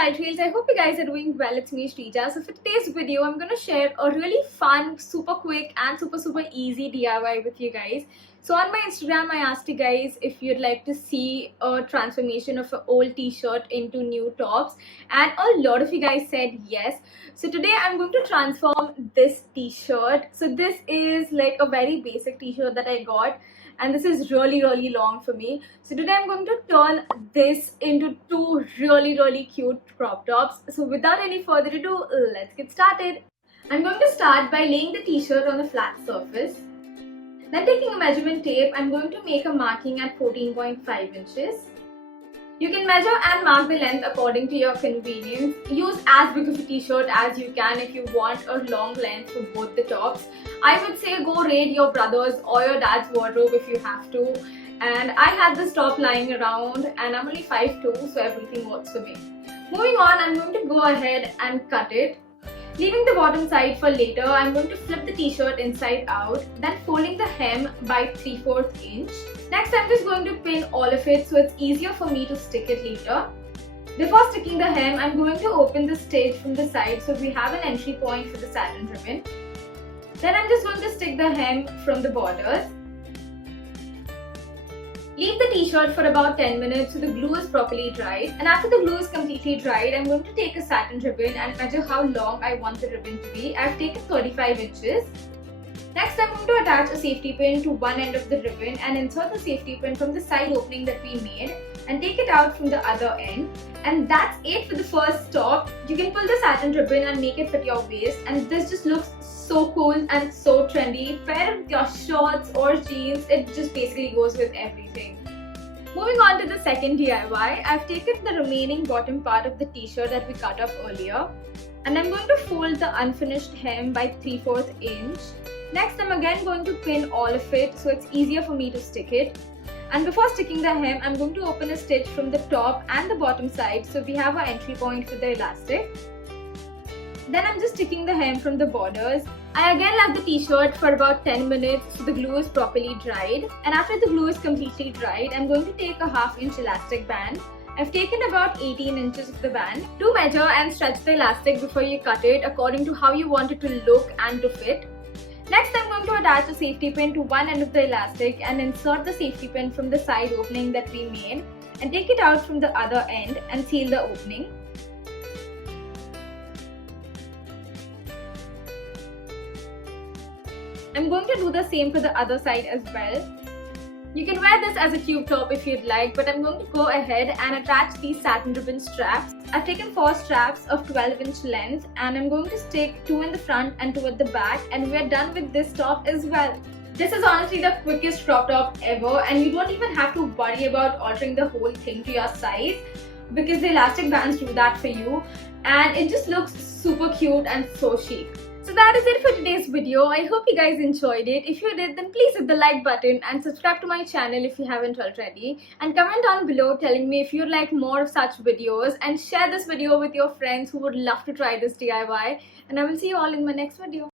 Side Reels. I hope you guys are doing well. It's me Shreeja. So for today's video, I'm going to share a really fun, super quick and super easy DIY with you guys. So on my Instagram, I asked you guys if you'd like to see a transformation of an old t-shirt into new tops, and a lot of you guys said yes. So today I'm going to transform this t-shirt. So this is like a very basic t-shirt that I got, and this is really long for me. So today I'm going to turn this into two really cute crop tops. So without any further ado, let's get started. I'm going to start by laying the t-shirt on a flat surface. Then taking a measurement tape, I'm going to make a marking at 14.5 inches. You can measure and mark the length according to your convenience. Use as big of a t-shirt as you can if you want a long length for both the tops. I would say go raid your brother's or your dad's wardrobe if you have to. And I had this top lying around and I'm only 5'2", so everything works for me. Moving on, I'm going to go ahead and cut it. Leaving the bottom side for later, I'm going to flip the t-shirt inside out, then folding the hem by 3/4 inch. Next, I'm just going to pin all of it so it's easier for me to stick it later. Before sticking the hem, I'm going to open the stitch from the side so we have an entry point for the satin ribbon. Then I'm just going to stick the hem from the borders. Leave the t-shirt for about 10 minutes so the glue is properly dried. And after the glue is completely dried, I'm going to take a satin ribbon and measure how long I want the ribbon to be. I've taken 35 inches. Next, I'm going to attach a safety pin to one end of the ribbon and insert the safety pin from the side opening that we made and take it out from the other end. And that's it for the first top. You can pull the satin ribbon and make it fit your waist, and this just looks so cool and so trendy. Pair it with your shorts or jeans, it just basically goes with everything. Moving on to the second DIY, I've taken the remaining bottom part of the t-shirt that we cut off earlier, and I'm going to fold the unfinished hem by 3/4 inch. Next, I'm again going to pin all of it so it's easier for me to stick it. And before sticking the hem, I'm going to open a stitch from the top and the bottom side so we have our entry point for the elastic. Then I'm just sticking the hem from the borders. I again left the t-shirt for about 10 minutes so the glue is properly dried. And after the glue is completely dried, I'm going to take a 1/2 inch elastic band. I've taken about 18 inches of the band. Do measure and stretch the elastic before you cut it according to how you want it to look and to fit. Next, I'm going to attach a safety pin to one end of the elastic and insert the safety pin from the side opening that we made and take it out from the other end and seal the opening. I'm going to do the same for the other side as well. You can wear this as a tube top if you'd like, but I'm going to go ahead and attach these satin ribbon straps. I've taken 4 straps of 12-inch length and I'm going to stick 2 in the front and 2 at the back, and we're done with this top as well. This is honestly the quickest crop top ever, and you don't even have to worry about altering the whole thing to your size because the elastic bands do that for you, and it just looks super cute and so chic. So that is it for today's video. I hope you guys enjoyed it. If you did, then please hit the like button and subscribe to my channel if you haven't already. And comment down below telling me if you'd like more of such videos, and share this video with your friends who would love to try this DIY. And I will see you all in my next video.